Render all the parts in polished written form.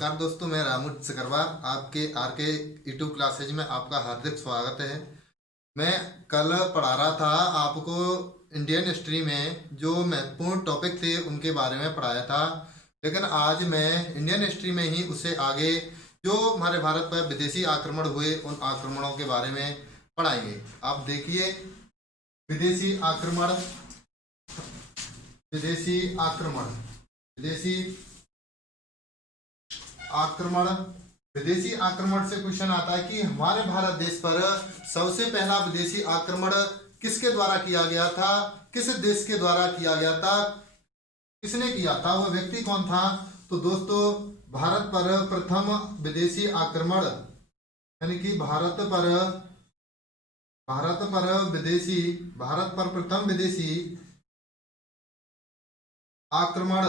नमस्कार दोस्तों, मैं रामू सकरवार आपके आरके यूट्यूब क्लासेज में आपका हार्दिक स्वागत है। मैं कल पढ़ा रहा था आपको इंडियन हिस्ट्री में जो महत्वपूर्ण टॉपिक थे उनके बारे में पढ़ाया था, लेकिन आज मैं इंडियन हिस्ट्री में ही उससे आगे जो हमारे भारत पर विदेशी आक्रमण हुए उन आक्रमणों के बारे में पढ़ाएंगे। आप देखिए, विदेशी आक्रमण विदेशी आक्रमण विदेशी आक्रमण विदेशी आक्रमण से क्वेश्चन आता है कि हमारे भारत देश पर सबसे पहला विदेशी आक्रमण किसके द्वारा किया गया था, किस देश के द्वारा किया गया था, किसने किया था, वह व्यक्ति कौन था। तो दोस्तों, भारत पर प्रथम विदेशी आक्रमण यानी कि भारत पर प्रथम विदेशी आक्रमण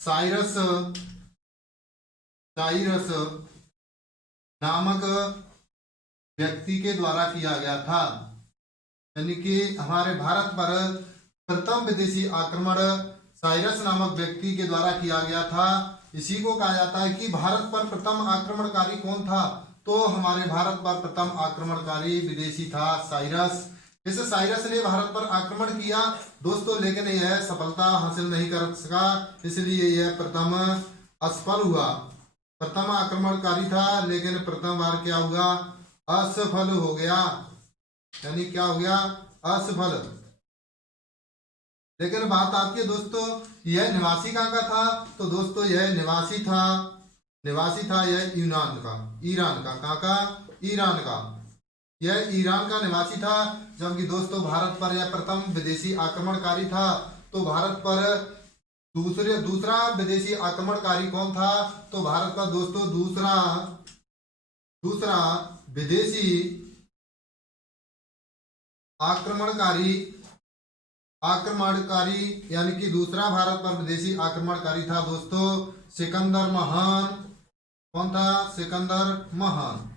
साइरस नामक व्यक्ति के द्वारा किया गया था। यानी कि हमारे भारत पर प्रथम विदेशी आक्रमण साइरस नामक व्यक्ति के द्वारा किया गया था। इसी को कहा जाता है कि भारत पर प्रथम आक्रमणकारी कौन था। तो हमारे भारत पर प्रथम आक्रमणकारी विदेशी था साइरस। इस साइरस ने भारत पर आक्रमण किया दोस्तों, लेकिन यह सफलता हासिल नहीं कर सका, इसलिए यह प्रथम असफल हुआ। प्रथम आक्रमणकारी था लेकिन प्रथम बार क्या हुआ, असफल हो गया। यानी क्या हो गया, असफल। लेकिन बात आती है दोस्तों, यह निवासी कहाँ का था। तो दोस्तों, यह निवासी था यह यूनान का, ईरान का। कहाँ का, ईरान का। यह ईरान का निवासी था। जबकि दोस्तों, भारत पर यह प्रथम विदेशी आक्रमणकारी था। तो भारत पर दूसरा विदेशी आक्रमणकारी कौन था। तो भारत पर दोस्तों दूसरा विदेशी आक्रमणकारी यानी कि दूसरा भारत पर विदेशी आक्रमणकारी था दोस्तों सिकंदर महान। कौन था, सिकंदर महान।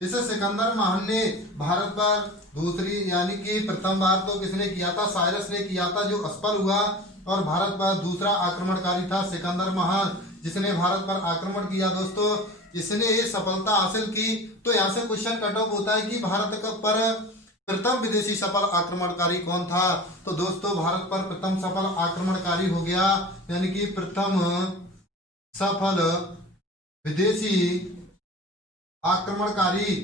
इस सिकंदर महान ने भारत पर दूसरी यानी कि प्रथम बार तो किसने किया था, साइरस ने किया था, जो असफल हुआ। और भारत पर दूसरा आक्रमणकारी था सिकंदर महान, जिसने भारत पर आक्रमण किया दोस्तों। इसने ये सफलता हासिल की। तो यहाँ से क्वेश्चन कट ऑफ होता है कि भारत पर प्रथम विदेशी सफल आक्रमणकारी कौन था। तो दोस्तों, भारत पर प्रथम सफल आक्रमणकारी हो गया, यानी कि प्रथम सफल विदेशी आक्रमणकारी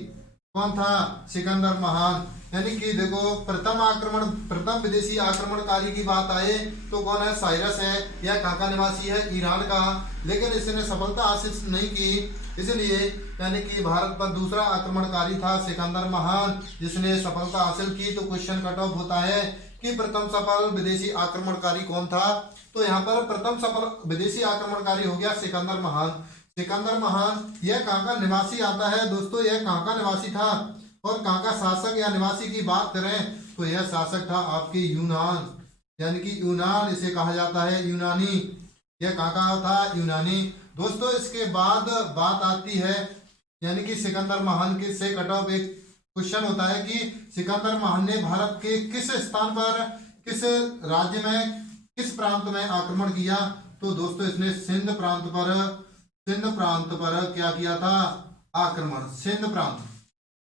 कौन था, सिकंदर महान। यानी कि देखो, प्रथम विदेशी आक्रमणकारी की बात आए तो कौन है, साइरस है। यह कहाँ का निवासी है, ईरान का। लेकिन इसने सफलता हासिल नहीं की, इसलिए यानी कि भारत पर दूसरा आक्रमणकारी था सिकंदर महान, जिसने सफलता हासिल की। तो क्वेश्चन कट ऑफ होता है कि प्रथम सफल विदेशी आक्रमणकारी कौन था। तो यहाँ पर प्रथम सफल विदेशी आक्रमणकारी हो गया सिकंदर महान। सिकंदर महान यह कहाँ का निवासी आता है दोस्तों, यह कहाँ का निवासी था। और कहाँ का शासक या निवासी की बात करें तो यह शासक था आपके यूनान, यानी कि यूनान इसे कहा जाता है, यूनानी। यह कहाँ का था, यूनानी। दोस्तों, इसके बाद बात आती है यानी कि सिकंदर महान के से कट ऑफ एक क्वेश्चन होता है कि सिकंदर महान ने भारत के किस स्थान पर, किस राज्य में, किस प्रांत में आक्रमण किया। तो दोस्तों, इसने सिंध प्रांत पर क्या किया था, आक्रमण, सिंध प्रांत।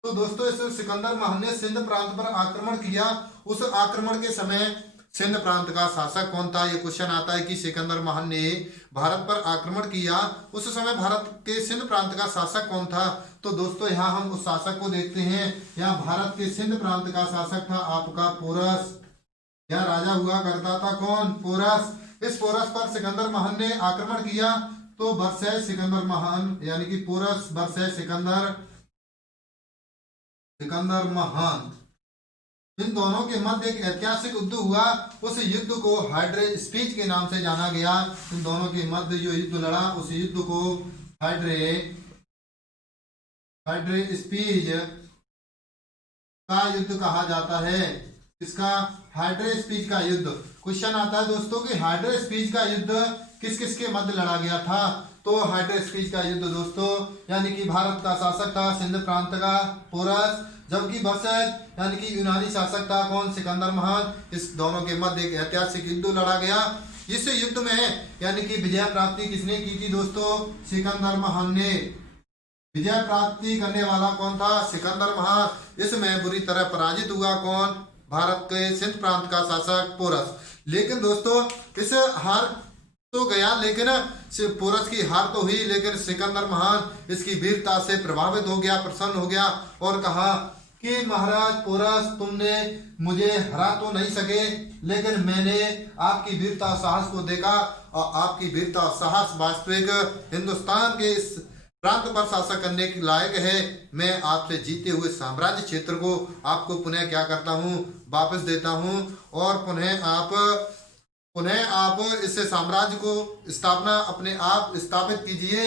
तो दोस्तों, इस सिकंदर महान ने सिंध प्रांत पर आक्रमण किया। उस आक्रमण के समय सिंध प्रांत का शासक कौन था। यह क्वेश्चन आता है कि सिकंदर महान ने भारत पर आक्रमण किया, उस समय भारत के सिंध प्रांत का शासक कौन था। तो दोस्तों, यहाँ हम उस शासक को देखते हैं। यहाँ भारत के सिंध प्रांत का शासक था आपका पोरस। यह राजा हुआ करता था कौन, पोरस। इस पोरस पर सिकंदर महान ने आक्रमण किया। तो वर्सेस सिकंदर महान यानी कि पोरस वर्सेस सिकंदर महान, इन दोनों के मध्य एक ऐतिहासिक युद्ध हुआ। उस युद्ध को हाइड्रे स्पीच के नाम से जाना गया। इन दोनों के मध्य जो युद्ध लड़ा उस युद्ध को हाइड्रे स्पीच का युद्ध कहा जाता है। इसका हाइड्रे स्पीच का युद्ध। क्वेश्चन आता है दोस्तों कि हाइड्रे स्पीच का युद्ध किस किस के मध्य लड़ा गया था। तो हाइड्रे स्पीच का युद्ध दोस्तों यानी कि भारत का शासक था सिंध प्रांत का पोरस, जबकि वर्सेस यानी कि यूनानी शासक था कौन, सिकंदर महान। इस दोनों के मध्य एक ऐतिहासिक युद्ध लड़ा गया। इस युद्ध में यानी कि विजय प्राप्ति किसने की थी दोस्तों? सिकंदर महान ने। विजय प्राप्ति करने वाला कौन था? सिकंदर महान। इसमें बुरी तरह पराजित हुआ कौन? भारत के सिंध प्रांत का शासक पोरस। लेकिन दोस्तों इस हार तो गया, लेकिन पोरस की हार तो हुई, लेकिन सिकंदर महान इसकी वीरता से प्रभावित हो गया, प्रसन्न हो गया और कहा कि महाराज पोरस, तुमने मुझे हरा तो नहीं सके, लेकिन मैंने आपकी वीरता और साहस को देखा और आपकी वीरता और साहस वास्तविक हिंदुस्तान के इस प्रांत पर शासन करने के लायक है। मैं आपसे जीते हुए साम्राज्य क्षेत्र को आपको पुनः क्या करता हूँ? वापस देता हूँ और पुनः आप इस साम्राज्य को स्थापना अपने आप स्थापित कीजिए।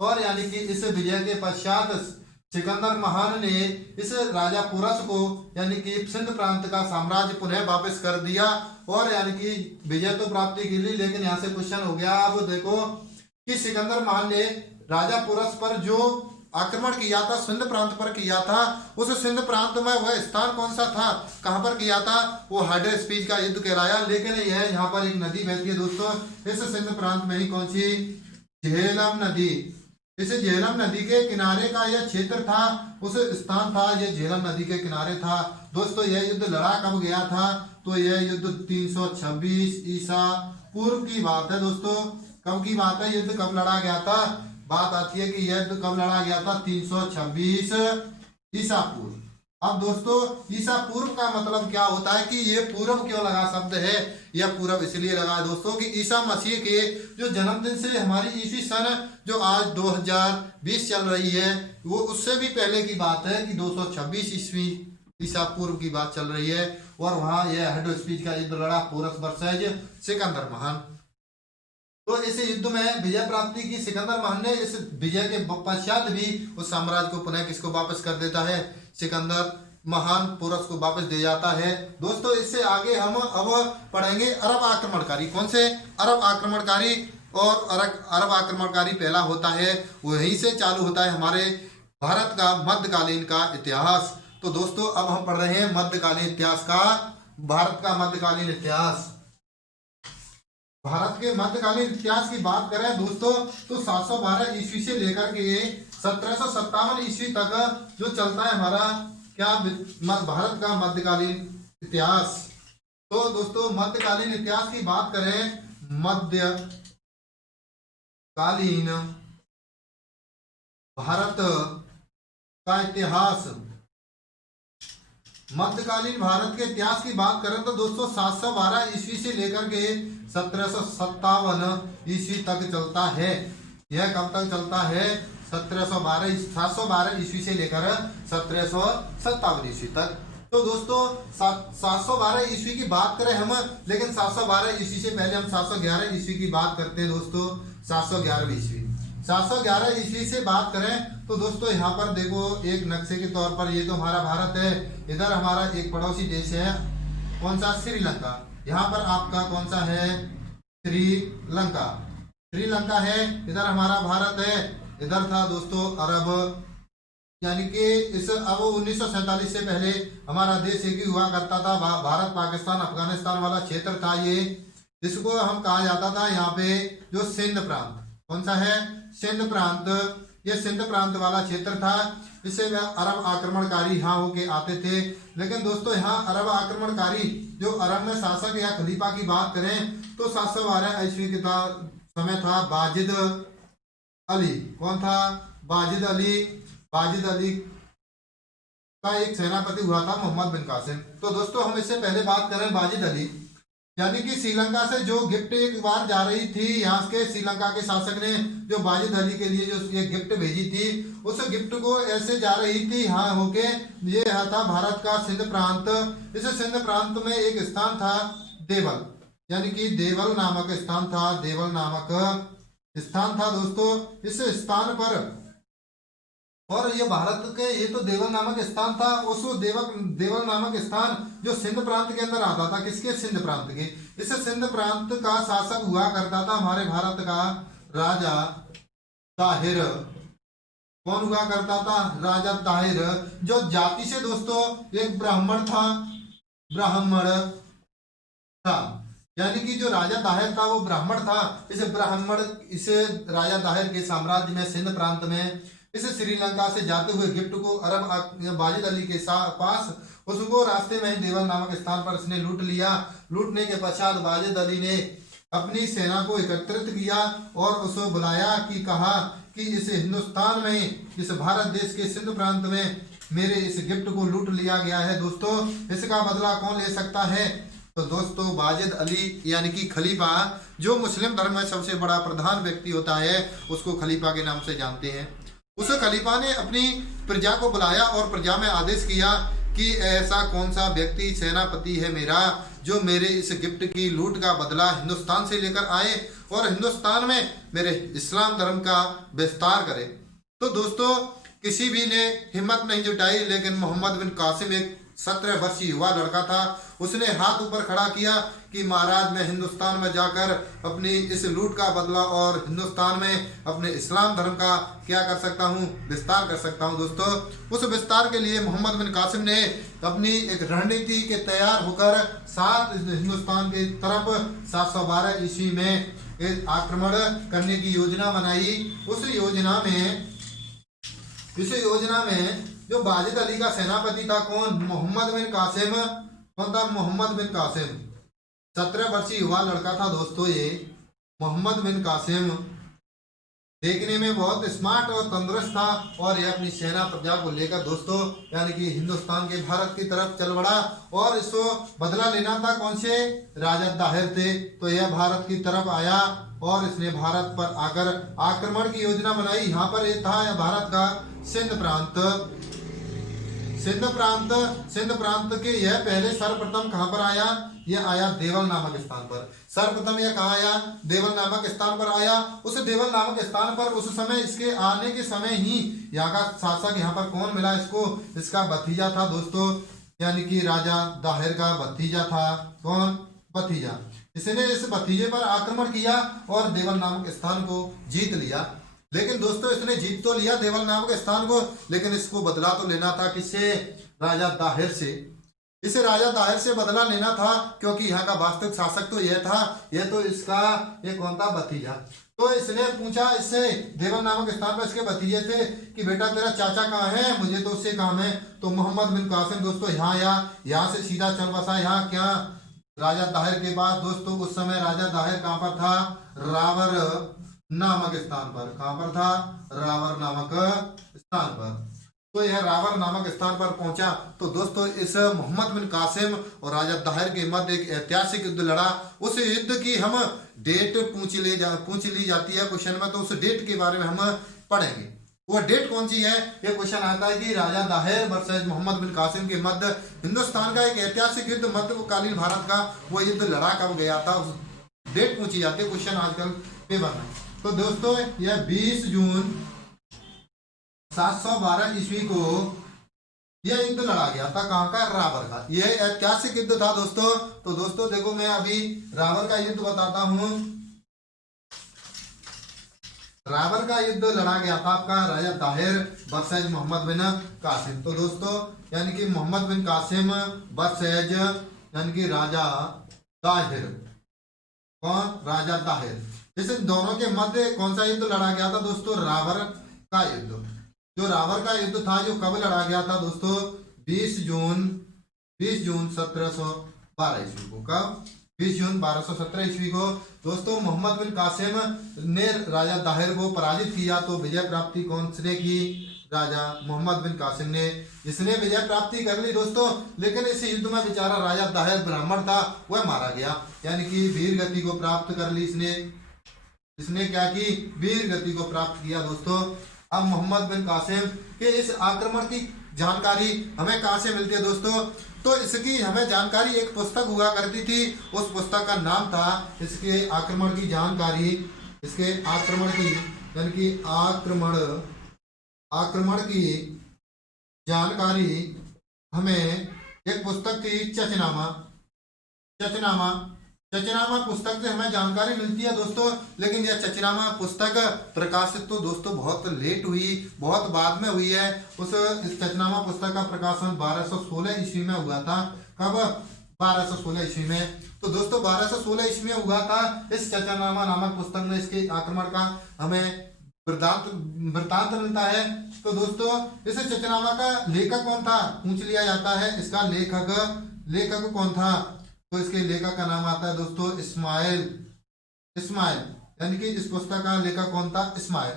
और यानी कि इस विजय के पश्चात सिकंदर महान ने इस राजा पोरस को यानी कि सिंध प्रांत का साम्राज्य पुनः वापस कर दिया और यानी कि विजय तो प्राप्ति के लिए, लेकिन यहाँ से क्वेश्चन हो गया। अब देखो कि सिकंदर महान ने राजा पोरस पर जो आक्रमण किया था, सिंध प्रांत पर किया था, उस सिंध प्रांत में वह स्थान कौन सा था, कहां पर किया था? वो हाइडेस्पीज का युद्ध कहलाया। लेकिन यह यहाँ पर एक नदी बहती है दोस्तों, इस सिंध प्रांत में ही कौन सी? झेलम नदी। इस झेलम नदी के किनारे का यह क्षेत्र था, उस स्थान था, यह झेलम नदी के किनारे था। दोस्तों यह युद्ध लड़ा कब गया था? तो यह युद्ध 326 ईसा पूर्व की बात है दोस्तों। कब की बात है? युद्ध कब लड़ा गया था? बात आती है कि यह युद्ध कब लड़ा गया था? 326 ईसा पूर्व। अब दोस्तों ईसा पूर्व का मतलब क्या होता है कि ये पूर्व क्यों लगा शब्द है? यह पूर्व इसलिए लगा है दोस्तों कि ईसा मसीह के जो जन्मदिन से हमारी ईस्वी सन जो आज 2020 चल रही है, वो उससे भी पहले की बात है कि 226 ईस्वी ईसा पूर्व की बात चल रही है। और वहां यह हाइडेस्पीज का युद्ध लड़ा, पोरस वर्सेज सिकंदर महान। तो इस युद्ध में विजय प्राप्ति की सिकंदर महान ने। इस विजय के पश्चात भी उस साम्राज्य को पुनः किसको वापस कर देता है? सिकंदर महान पोरस को वापस दे जाता है। दोस्तों इससे आगे हम अब पढ़ेंगे अरब आक्रमणकारी। कौन से? अरब आक्रमणकारी। और अरब आक्रमणकारी पहला होता है, वहीं से चालू होता है हमारे भारत का मध्यकालीन का इतिहास। तो दोस्तों अब हम पढ़ रहे हैं मध्यकालीन इतिहास का, भारत का मध्यकालीन इतिहास। भारत के मध्यकालीन इतिहास की बात करें दोस्तों तो 712 ईस्वी से लेकर के 1757 ईस्वी तक जो चलता है हमारा क्या भारत का मध्यकालीन इतिहास। तो दोस्तों मध्यकालीन इतिहास की बात करें, मध्यकालीन भारत का इतिहास, मध्यकालीन भारत के इतिहास की बात करें तो दोस्तों 712 ईस्वी से लेकर के 1757 ईस्वी तक चलता है। यह कब तक चलता है? 712 ईस्वी से लेकर 1757 ईस्वी तक। तो दोस्तों 712 ईस्वी की बात करें हम, लेकिन 712 ईस्वी से पहले हम 711 ईस्वी की बात करते हैं दोस्तों। 711 ईस्वी 711 ईस्वी से बात करें तो दोस्तों यहाँ पर देखो एक नक्शे के तौर पर, ये तो हमारा भारत है, इधर हमारा एक पड़ोसी देश है, कौन सा? श्रीलंका। यहाँ पर आपका कौन सा है? श्रीलंका। श्रीलंका है, इधर हमारा भारत है, इधर था दोस्तों अरब। यानी कि इस अब 1947 से पहले हमारा देश एक ही हुआ करता था, भारत पाकिस्तान अफगानिस्तान वाला क्षेत्र था ये, जिसको हम कहा जाता था यहाँ पे जो सिंध प्रांत। कौन सा है? सिंध प्रांत। ये सिंध प्रांत वाला क्षेत्र था। इससे अरब आक्रमणकारी यहाँ होके आते थे। लेकिन दोस्तों यहाँ अरब आक्रमणकारी जो अरब में शासक या खलीफा की बात करें तो 712 ईस्वी के समय था बाजिद अली। कौन था? बाजिद अली। बाजिद अली का एक सेनापति हुआ था मोहम्मद बिन कासिम। तो दोस्तों हम इससे पहले बात करें बाजिद अली, यानी कि श्रीलंका से जो गिफ्ट एक बार जा रही थी, यहाँ के श्रीलंका के शासक ने जो बाजिद अली के लिए जो ये गिफ्ट भेजी थी, उस गिफ्ट को ऐसे जा रही थी यहाँ होके, ये था भारत का सिंध प्रांत। इस सिंध प्रांत में एक स्थान था देवल, यानी कि देवल नामक स्थान था, देवल नामक स्थान था दोस्तों। इस स्थान पर, और ये भारत के ये तो देवल नामक स्थान था, उस देवल नामक स्थान जो सिंध प्रांत के अंदर आता था। किसके? सिंध प्रांत के। इस सिंध प्रांत का शासक हुआ करता था हमारे भारत का राजा ताहिर। कौन हुआ करता था? राजा ताहिर, जो जाति से दोस्तों एक ब्राह्मण था, ब्राह्मण था। यानी कि जो राजा दाहिर था वो ब्राह्मण था। इस राजा दाहिर के साम्राज्य में सिंध प्रांत में इस श्रीलंका से जाते हुए गिफ्ट को अरब बाजिद अली के पास उसको रास्ते में ही देवल नामक स्थान पर इसने लूट लिया। लूटने के पश्चात बाजिद अली ने अपनी सेना को एकत्रित किया और उसको बुलाया कि कहा कि इस हिंदुस्तान में, इस भारत देश के सिंध प्रांत में मेरे इस गिफ्ट को लूट लिया गया है। दोस्तों इसका बदला कौन ले सकता है? तो दोस्तों बाजिद अली यानी कि खलीफा, जो मुस्लिम धर्म में सबसे बड़ा प्रधान व्यक्ति होता है उसको खलीफा के नाम से जानते हैं। उस खलीफा ने अपनी प्रजा को बुलाया और प्रजा में आदेश किया कि ऐसा कौन सा व्यक्ति सेनापति है मेरा जो मेरे इस गिफ्ट की लूट का बदला हिंदुस्तान से लेकर आए और हिंदुस्तान में मेरे इस्लाम धर्म का विस्तार करे। तो दोस्तों किसी भी ने हिम्मत नहीं जुटाई, लेकिन मोहम्मद बिन कासिम एक 17 वर्षीय युवा लड़का था। उसने हाथ ऊपर खड़ा किया कि महाराज मैं हिंदुस्तान में जाकर अपनी इस लूट का बदला और हिंदुस्तान में अपने इस्लाम धर्म का क्या कर सकता हूँ, विस्तार कर सकता हूँ। दोस्तों उस विस्तार के लिए मोहम्मद बिन कासिम ने अपनी एक रणनीति के तैयार होकर हिंदुस्तान की तरफ 712 ईस्वी में आक्रमण करने की योजना बनाई। इस योजना में जो बाजिद अली का सेनापति था कौन? मोहम्मद बिन कासिम। कौन था? मोहम्मद बिन कासिम 17 वर्षीय युवा लड़का था। दोस्तों ये मोहम्मद बिन कासिम देखने में बहुत स्मार्ट और तंदुरुस्त था और यह अपनी सेना प्रजा को लेकर दोस्तों यानी कि हिंदुस्तान के भारत की तरफ चल बढ़ा और इसको बदला लेना था। कौन से? राजा दाहिर थे। तो यह भारत की तरफ आया और इसने भारत पर आकर आक्रमण की योजना बनाई। यहाँ पर यह था भारत का सिंध प्रांत के यह पहले सर्वप्रथम कहाँ पर आया? यह आया देवल नामक स्थान पर। सर्वप्रथम यह कहाँ आया? देवल नामक स्थान पर आया। उस देवल नामक स्थान पर उस समय इसके आने के समय ही यहाँ का शासक यहाँ पर कौन मिला इसको? इसका भतीजा था दोस्तों, यानी कि राजा दाहिर का भतीजा था। कौन? भतीजा। इसने इस भतीजे पर आक्रमण किया और देवल नामक स्थान को जीत लिया। लेकिन दोस्तों इसने जीत तो लिया देवल नामक स्थान को, लेकिन इसको बदला तो लेना था किससे? राजा दाहिर से। इसे राजा दाहिर से बदला लेना था क्योंकि यहाँ का वास्तविक शासक तो यह था, यह तो इसका ये कौन था? भतीजा। तो इसने पूछा इससे, देवल नामक स्थान पर इसके भतीजे थे कि बेटा तेरा चाचा कहाँ है, मुझे तो उससे काम है। तो मोहम्मद बिन कासिम दोस्तों यहाँ आया, यहाँ से सीधा चल बसा। यहाँ क्या? राजा दाहिर के पास। दोस्तों उस समय राजा दाहिर कहाँ पर था? रावर नामक स्थान पर। कहाँ पर था? रावर नामक स्थान पर। तो यह रावर नामक स्थान पर पहुंचा। तो दोस्तों इस मोहम्मद बिन कासिम और राजा दाहिर के मध्य एक ऐतिहासिक युद्ध लड़ा। उस युद्ध की हम डेट पूछ ली जाती है क्वेश्चन में, तो उस डेट के बारे में हम पढ़ेंगे। वो डेट कौन सी है? ये क्वेश्चन आता है कि राजा दाहिर वर्सेस मोहम्मद बिन कासिम के मध्य हिंदुस्तान का एक ऐतिहासिक युद्ध, मध्यकालीन भारत का वो युद्ध लड़ा कब गया था, उस डेट पूछी जाती है क्वेश्चन आजकल पेपर में। तो दोस्तों यह 20 जून 712 ईस्वी को यह युद्ध लड़ा गया था। कहाँ का? रावर का। यह ऐतिहासिक युद्ध था दोस्तों। तो दोस्तों देखो मैं अभी रावर का युद्ध बताता हूँ। रावर का युद्ध लड़ा गया था आपका राजा दाहिर वर्सेज मोहम्मद बिन कासिम। तो दोस्तों यानी कि मोहम्मद बिन कासिम वर्सेज यानी कि राजा दाहिर। कौन? राजा दाहिर। इस दोनों के मध्य कौन सा युद्ध लड़ा गया था दोस्तों? रावर का युद्ध। जो रावर का युद्ध था जो कब लड़ा गया था दोस्तों? 20 जून 1712 ईस्वी को। कब? 20 जून 1217 ईस्वी को। दोस्तों मोहम्मद बिन कासिम ने राजा दाहिर को पराजित किया। तो विजय प्राप्ति कौन से की? राजा मोहम्मद बिन कासिम ने। इसने विजय प्राप्ति कर ली दोस्तों, लेकिन इस युद्ध में बेचारा राजा दाहिर ब्राह्मण था, वह मारा गया। यानी कि वीर गति को प्राप्त कर ली इसने क्या की? वीर गति को प्राप्त किया दोस्तों। अब मोहम्मद बिन कासिम के इस आक्रमण की जानकारी हमें कहाँ से मिलती है दोस्तों? तो इसकी हमें जानकारी एक पुस्तक हुआ करती थी, उस पुस्तक का नाम था इसके आक्रमण की जानकारी। इसके आक्रमण की यानी कि आक्रमण की जानकारी हमें एक पुस्तक थी चचनामा पुस्तक से हमें जानकारी मिलती है दोस्तों। लेकिन यह चचनामा पुस्तक प्रकाशित तो दोस्तों बहुत लेट हुई, बहुत बाद में हुई है। इस चचनामा पुस्तक का प्रकाशन 1216 ईस्वी में हुआ था। कब? 1216 ईस्वी में। तो दोस्तों 1216 ईस्वी में हुआ था। इस चचानामा नामक पुस्तक में इसके आक्रमण का हमें वृतांत मिलता है। तो दोस्तों इस चचनामा का लेखक कौन था पूछ लिया जाता है। इसका लेखक कौन था? तो इसके लेखक का नाम आता है दोस्तों इस्माइल। यानी कि इस पुस्तक का लेखक कौन था? इस्माइल।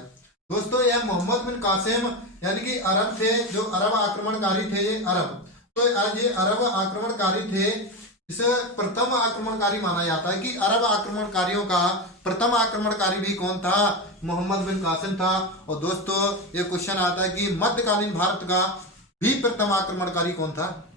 दोस्तों यह मोहम्मद बिन कासिम यानी कि अरब थे, जो अरब आक्रमणकारी थे। ये अरब, तो ये अरब आक्रमणकारी थे। इसे प्रथम आक्रमणकारी माना जाता है कि अरब आक्रमणकारियों का प्रथम आक्रमणकारी भी कौन था? मोहम्मद बिन कासिम था। और दोस्तों ये क्वेश्चन आता है कि मध्यकालीन भारत का भी प्रथम आक्रमणकारी कौन था?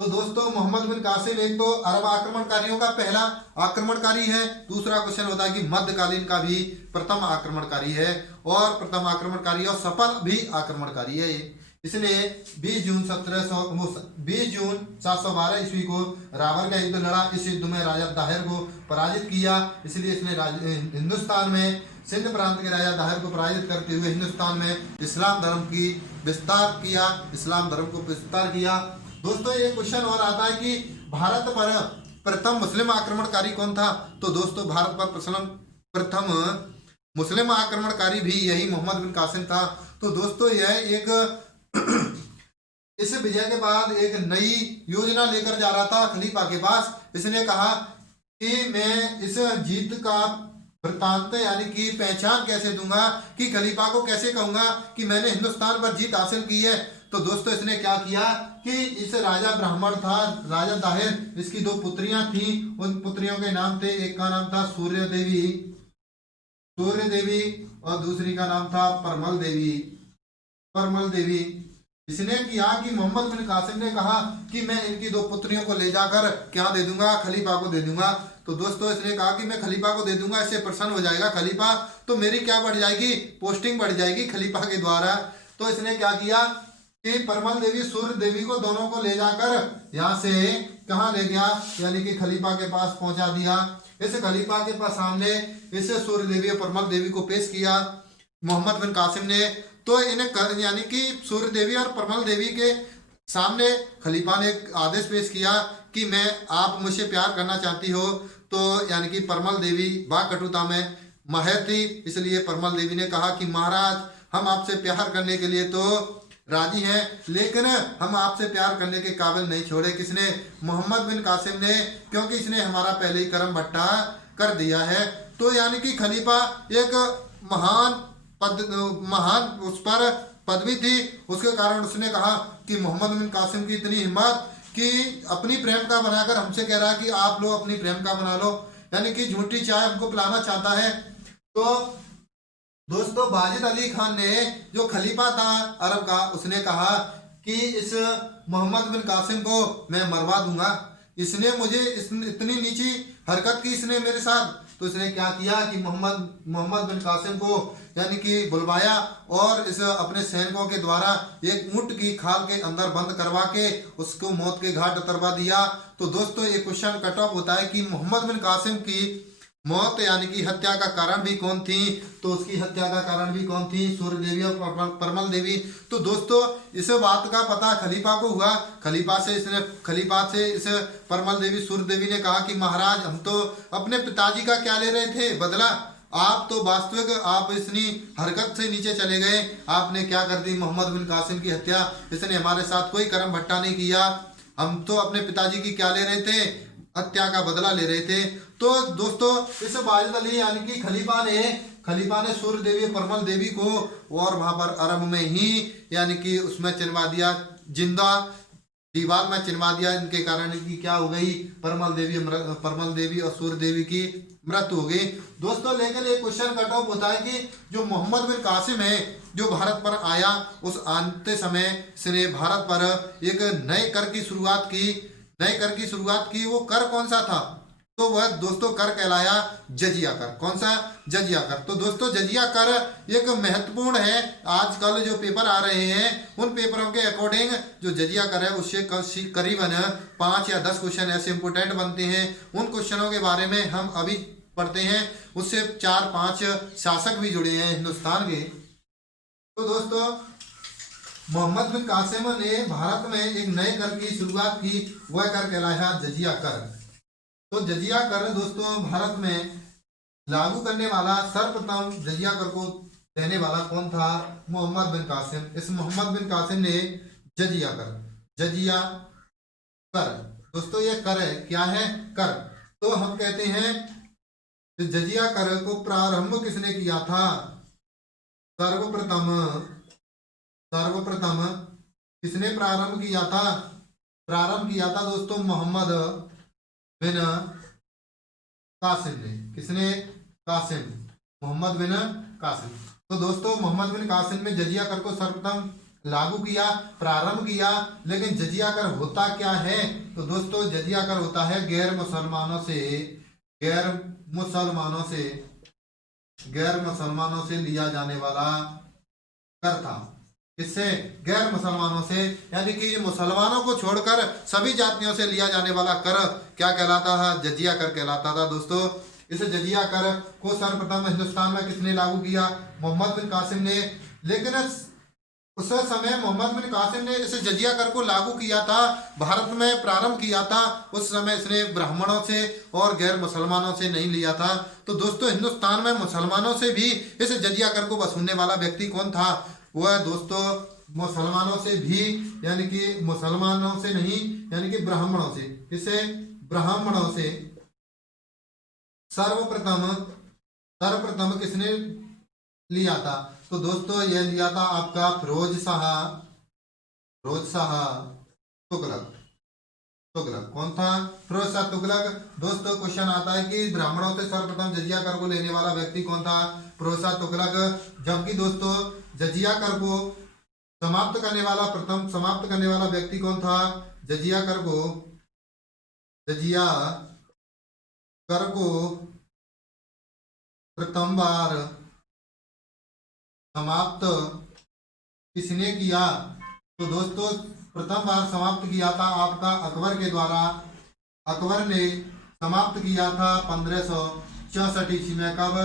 तो दोस्तों मोहम्मद बिन कासिम एक तो अरब आक्रमणकारियों का पहला आक्रमणकारी है। दूसरा क्वेश्चन होता है कि मध्यकालीन का भी प्रथम आक्रमणकारी है, और प्रथम आक्रमणकारी और सफल भी आक्रमणकारी है। इसने 20 जून 712 ईस्वी को रावण का युद्ध लड़ा। इस युद्ध में राजा दाहिर को पराजित किया। इसलिए इसने हिंदुस्तान में सिंध प्रांत के राजा दाहिर को पराजित करते हुए हिंदुस्तान में इस्लाम धर्म को विस्तार किया। दोस्तों ये क्वेश्चन और आता है कि भारत पर प्रथम मुस्लिम आक्रमणकारी कौन था? तो दोस्तों भारत पर प्रथम मुस्लिम आक्रमणकारी भी यही मोहम्मद बिन कासिम था। तो दोस्तों यह एक इस विजय के बाद एक नई योजना लेकर जा रहा था खलीफा के पास। इसने कहा कि मैं इस जीत का वृत्तांत यानी कि पहचान कैसे दूंगा, कि खलीफा को कैसे कहूंगा कि मैंने हिंदुस्तान पर जीत हासिल की है। तो दोस्तों इसने क्या किया कि इस राजा ब्राह्मण था, राजा दाहिर, इसकी 2 पुत्रियां थी। उन पुत्रियों के नाम थे, एक का नाम था सूर्य देवी और दूसरी का नाम था परमल देवी। इसने किया कि मोहम्मद बिन कासिम ने कहा कि मैं इनकी 2 पुत्रियों को ले जाकर क्या दे दूंगा? खलीफा को दे दूंगा। तो दोस्तों इसने कहा कि मैं खलीफा को दे दूंगा, इससे प्रसन्न हो जाएगा खलीफा, तो मेरी क्या बढ़ जाएगी? पोस्टिंग बढ़ जाएगी खलीफा के द्वारा। तो इसने क्या किया कि परमल देवी, सूर्य देवी को दोनों को ले जाकर यहाँ से कहाँ ले गया, यानी कि खलीफा के पास पहुंचा दिया। इस खलीफा के पास सामने इस सूर्य देवी और परमल देवी को पेश किया मोहम्मद बिन कासिम ने। तो इन्हें यानी कि सूर्य देवी और परमल देवी के सामने खलीफा ने एक आदेश पेश किया कि मैं आप मुझसे प्यार करना चाहती हो। तो यानी कि परमल देवी वाकटुता में माहिर थी, इसलिए परमल देवी ने कहा कि महाराज हम आपसे प्यार करने के लिए तो राजी हैं, लेकिन हम आपसे प्यार करने के काबिल नहीं छोड़े। किसने? मोहम्मद बिन कासिम ने, क्योंकि इसने हमारा पहले ही करम भट्टा कर दिया है। तो यानी कि खलीफा एक महान उस पर पदवी थी, उसके कारण उसने कहा कि मोहम्मद बिन कासिम की इतनी हिम्मत कि अपनी प्रेम का बनाकर हमसे कह रहा है कि आप लोग अपनी प्रेम का बना लो, यानी कि झूठी चाय हमको पिलाना चाहता है। तो दोस्तों बाजिद अली खान ने, जो खलीफा था अरब का, उसने कहा कि इस मोहम्मद बिन कासिम को मैं मरवा दूंगा, इसने मुझे इतनी नीची हरकत की इसने मेरे साथ। तो इसने क्या किया कि मोहम्मद बिन कासिम को यानी कि बुलवाया और इस अपने सैनिकों के द्वारा एक ऊंट की खाल के अंदर बंद करवा के उसको मौत के घाट उतरवा दिया। तो दोस्तों ये क्वेश्चन कट ऑफ होता है कि मोहम्मद बिन कासिम की मौत यानी कि हत्या का कारण भी कौन थी? तो उसकी हत्या का कारण भी कौन थी? सूर्य देवी और परमल देवी। तो दोस्तों इस बात का पता खलीफा को हुआ। खलीफा से इस परमल देवी, सूर्य देवी ने कहा कि महाराज हम तो अपने पिताजी का क्या ले रहे थे बदला, आप तो वास्तविक आप इतनी हरकत से नीचे चले गए, आपने क्या कर दी मोहम्मद बिन कासिम की हत्या। इसने हमारे साथ कोई करम भट्टा नहीं किया, हम तो अपने पिताजी की क्या ले रहे थे? हत्या का बदला ले रहे थे। तो दोस्तों इस बाजिद अली यानी कि खलीफा ने सूर्य देवी परमल देवी को और वहां पर अरब में ही यानी कि उसमें चिनवा दिया, जिंदा दीवार में चिनवा दिया। इनके कारण की क्या हो गई? परमल देवी और सूर्य देवी की मृत्यु हो गई। दोस्तों लेकिन एक क्वेश्चन कट ऑफ होता है कि जो मोहम्मद बिन कासिम है जो भारत पर आया, उस आते समय इसने भारत पर एक नए कर की शुरुआत की। वो कर कौन सा था? तो वह दोस्तों कर कहलाया जजिया कर। कौन सा? जजिया कर। तो दोस्तों जजिया कर एक महत्वपूर्ण है। आजकल जो पेपर आ रहे हैं उन पेपरों के अकॉर्डिंग जो जजिया कर है उससे करीबन 5 या 10 क्वेश्चन ऐसे इंपोर्टेंट बनते हैं। उन क्वेश्चनों के बारे में हम अभी पढ़ते हैं। उससे 4-5 शासक भी जुड़े हैं हिंदुस्तान के। तो दोस्तों मोहम्मद बिन कासिम ने भारत में एक नए कर की शुरुआत की, वह कर कहलाया जजिया कर। तो जजिया कर दोस्तों भारत में लागू करने वाला सर्वप्रथम जजिया कर को देने वाला कौन था? मोहम्मद बिन कासिम। इस मोहम्मद बिन कासिम ने जजिया कर दोस्तों, ये कर है, क्या है? कर। तो हम कहते हैं जजिया कर को प्रारंभ किसने किया था? सर्वप्रथम किसने प्रारंभ किया था? प्रारंभ किया था दोस्तों मोहम्मद बिन कासिम ने। किसने? कासिम, मोहम्मद बिन कासिम। तो दोस्तों मोहम्मद बिन कासिम ने जजिया कर को सर्वप्रथम लागू किया, प्रारंभ किया। लेकिन जजिया कर होता क्या है? तो दोस्तों जजिया कर होता है गैर मुसलमानों से लिया जाने वाला कर था। किससे? गैर मुसलमानों से, यानी कि मुसलमानों को छोड़कर सभी जातियों से लिया जाने वाला कर क्या कहलाता था? जजिया कर कहलाता था दोस्तों। इस जजिया कर को सर्वप्रथम हिंदुस्तान में किसने लागू किया? मोहम्मद बिन कासिम ने। लेकिन उस समय मोहम्मद बिन कासिम ने इस जजिया कर को लागू किया था, भारत में प्रारंभ किया था, उस समय इसने ब्राह्मणों से और गैर मुसलमानों से नहीं लिया था। तो दोस्तों हिंदुस्तान में मुसलमानों से भी इस जजिया कर को वसूलने वाला व्यक्ति कौन था? वह दोस्तों मुसलमानों से भी, यानी कि मुसलमानों से नहीं, यानी कि ब्राह्मणों से। किसे? ब्राह्मणों से सर्वप्रथम किसने लिया था? तो दोस्तों यह लिया था आपका फिरोज शाह तुगलक। कौन था? फिरोज शाह तुगलक। दोस्तों क्वेश्चन आता है कि ब्राह्मणों से सर्वप्रथम जजिया कर को लेने वाला व्यक्ति कौन था? फिरोज शाह तुगलक। जबकि दोस्तों जजिया कर को समाप्त करने वाला व्यक्ति कौन था? जजिया कर को प्रथम बार समाप्त किसने किया? तो दोस्तों प्रथम बार समाप्त किया था आपका अकबर के द्वारा। अकबर ने समाप्त किया था 1564 ईस्वी में। कब?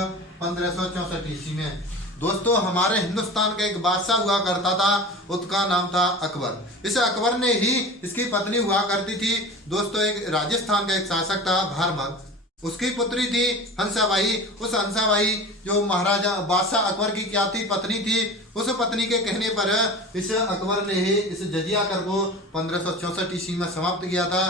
1564 ईस्वी में। दोस्तों हमारे हिंदुस्तान का एक बादशाह हुआ करता था, उसका नाम था अकबर। इस अकबर ने ही, इसकी पत्नी हुआ करती थी दोस्तों, एक राजस्थान का एक शासक था भारमल, उसकी पुत्री थी हंसाबाई। उस हंसाबाई जो महाराजा बादशाह अकबर की क्या थी? पत्नी थी। उस पत्नी के कहने पर इस अकबर ने ही इस जजिया कर को 1564 ईस्वी में समाप्त किया था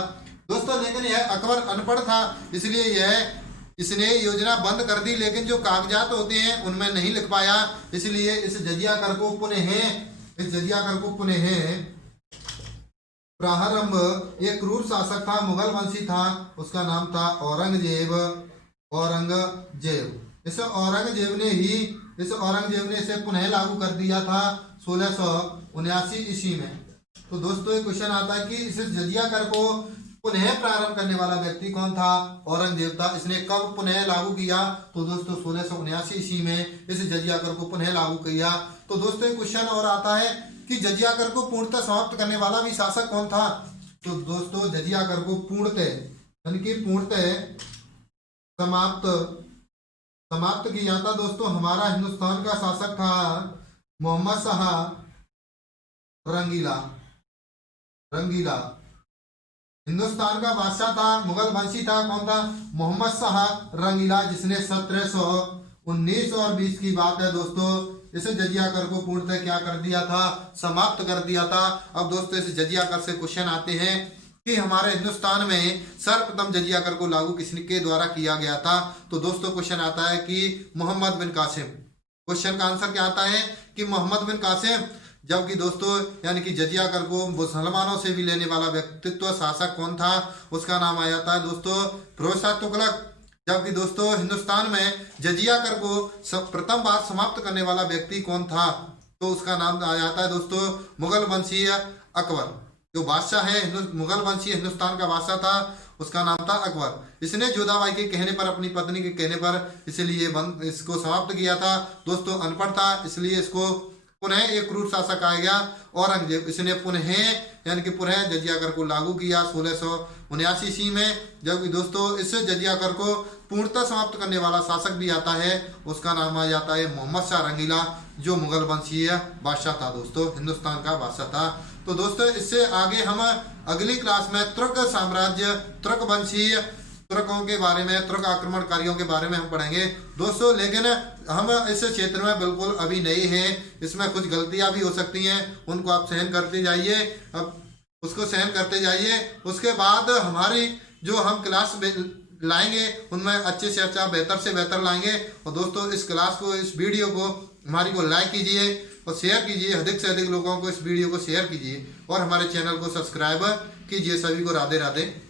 दोस्तों। लेकिन यह अकबर अनपढ़ था, इसलिए इसने योजना बंद कर दी, लेकिन जो कागजात होते हैं उनमें नहीं लिख पाया। इसलिए इस जजिया कर को पुनः प्रारंभ एक क्रूर शासक था, मुगल वंशी था, उसका नाम था औरंगजेब। इस औरंगजेब ने इसे पुनः लागू कर दिया था 1679 ईस्वी में। तो दोस्तों एक क्वेश्चन आता है कि इस जजिया कर को पुनः प्रारंभ करने वाला व्यक्ति कौन था? औरंगजेब था। इसने कब पुनः लागू किया? तो दोस्तों 1679 ईस्वी में इस जजिया कर को पुनः लागू किया। तो दोस्तों एक क्वेश्चन और आता है कि जजिया कर को पूर्णतः समाप्त करने वाला भी शासक कौन था? तो दोस्तों जजिया कर को पूर्णतः समाप्त किया था दोस्तों हमारा हिंदुस्तान का शासक था मोहम्मद शाह रंगीला। हिंदुस्तान का बादशाह था, मुगल वंशी था, कौन था? मोहम्मद शाह रंगीला, जिसने 1719 और 20 की बात है दोस्तों, इस जजिया कर को पूर्णतः क्या कर दिया था? समाप्त कर दिया था। अब दोस्तों इस जजिया कर से क्वेश्चन आते हैं कि हमारे हिंदुस्तान में सर्वप्रथम जजिया कर को लागू किसके द्वारा किया गया था? तो दोस्तों क्वेश्चन आता है कि मोहम्मद बिन कासिम। क्वेश्चन का आंसर क्या आता है कि मोहम्मद बिन कासिम। जबकि दोस्तों यानी कि जजिया कर को मुसलमानों से भी लेने वाला व्यक्तित्व शासक कौन था? उसका नाम आ जाता है दोस्तों फिरोज शाह तुगलक। जबकि दोस्तों हिंदुस्तान में जजिया कर को प्रथम बार समाप्त करने वाला व्यक्ति कौन था? तो उसका नाम आ जाता है दोस्तों मुगल वंशीय अकबर। जो बादशाह है मुगल वंशीय हिंदुस्तान का बादशाह था, उसका नाम था अकबर। इसने जोधाबाई के कहने पर, अपनी पत्नी के कहने पर इसलिए इसको समाप्त किया था। दोस्तों अनपढ़ था, इसलिए इसको पुनः एक क्रूर शासक आ गया औरंगजेब। इसने पुनः जजिया कर को लागू किया 1679 ईस्वी में। जबकि दोस्तों इस जजिया कर को पूर्णतः समाप्त करने वाला शासक भी आता है, उसका नाम आ जाता है मोहम्मद शाह रंगीला, जो मुगल वंशीय बादशाह था दोस्तों, हिंदुस्तान का बादशाह था। तो दोस्तों इससे आगे हम अगली क्लास में तुर्क साम्राज्य, तुर्क वंशीय तुर्कों के बारे में, तुर्क आक्रमणकारियों के बारे में हम पढ़ेंगे दोस्तों। लेकिन हम इस क्षेत्र में बिल्कुल अभी नए हैं, इसमें कुछ गलतियां भी हो सकती हैं, उनको आप सहन करते जाइए, अब उसको सहन करते जाइए। उसके बाद हमारी जो हम क्लास लाएंगे उनमें अच्छे से अच्छा, बेहतर से बेहतर लाएंगे। और दोस्तों इस क्लास को, इस वीडियो को हमारी को लाइक कीजिए और शेयर कीजिए, अधिक से अधिक लोगों को इस वीडियो को शेयर कीजिए और हमारे चैनल को सब्सक्राइब कीजिए। सभी को राधे राधे।